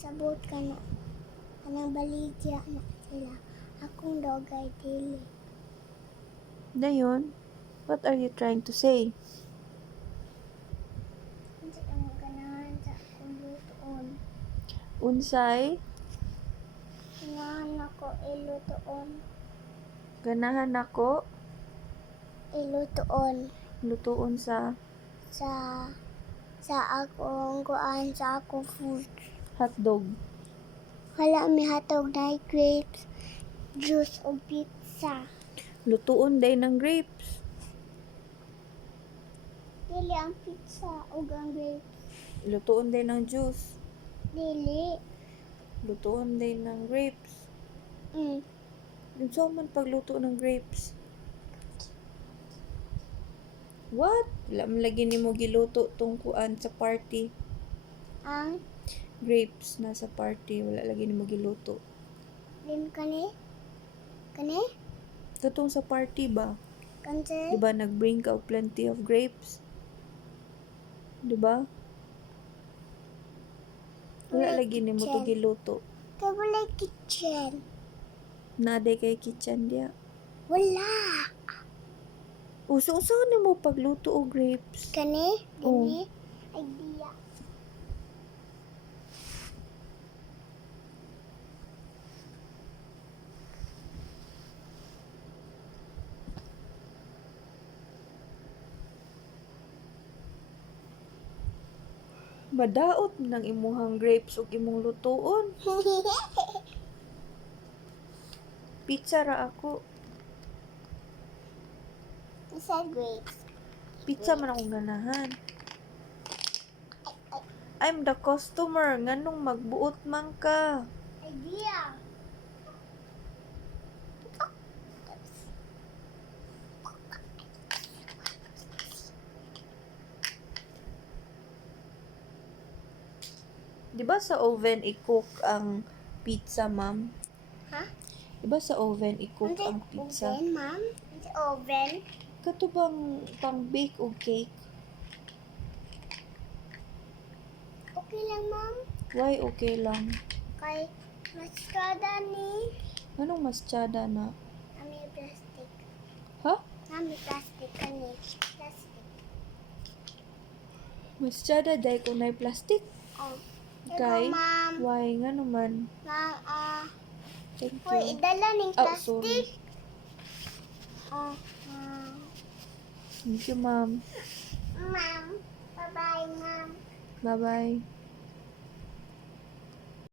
Sabot ka na. Kanang baligya na sila. Akong dogay dili. Dayon, what are you trying to say? Hindi ka maganahan sa akong lutoon. Unsay? Ganahan ako ilutoon. Ganahan ako Ilutoon. lutuon sa Sa akong kuan sa akong food. hotdog. Wala mi hatog na grapes, juice o pizza. Lutuon day ng grapes. Dili ang pizza o ang grapes. Lutuon day ng juice. Dili. Lutuon day ng grapes. Mm. Unsa man pagluto ng grapes? What? Wala man lagi nimo giluto tong kuan sa party. Ang Grapes na sa party, wala lagi nimo giluto. din kani? Kani? Katong sa party ba? Kanse? Diba nag-bring ka og plenty of grapes? Diba? Wala lagi nimo to giluto. Kaya wala kitchen. Naday kay kitchen dia. Wala. Uso-uso nimo pagluto og grapes. Kani? Oh. Dini? Idea. Madaot ng imuhang grapes ug imong lutoon. Pizza ra ako. Isa grapes. Pizza man akong ganahan. I'm the customer. Nganong magbuot man ka? Idea. Di ba sa oven i-cook ang pizza, ma'am? Ha? Di ba sa oven i-cook Hindi ang pizza? oven, ma'am. Hindi oven. Kato bang pang-bake o cake? Okay lang, ma'am. Why okay lang? Kay maskada ni. Anong masyada na? Kami plastic. Ha? Kami plastic kani. Plastic. Masyada dahil kung na'y plastic? Oh. Kay? Ito, ma'am. Why nga naman? Ma'am, Thank Hoy, you. idala ning Oh, plastic. sorry. Oh, ma'am. Thank you, ma'am. Ma'am. Bye-bye, ma'am. Bye-bye.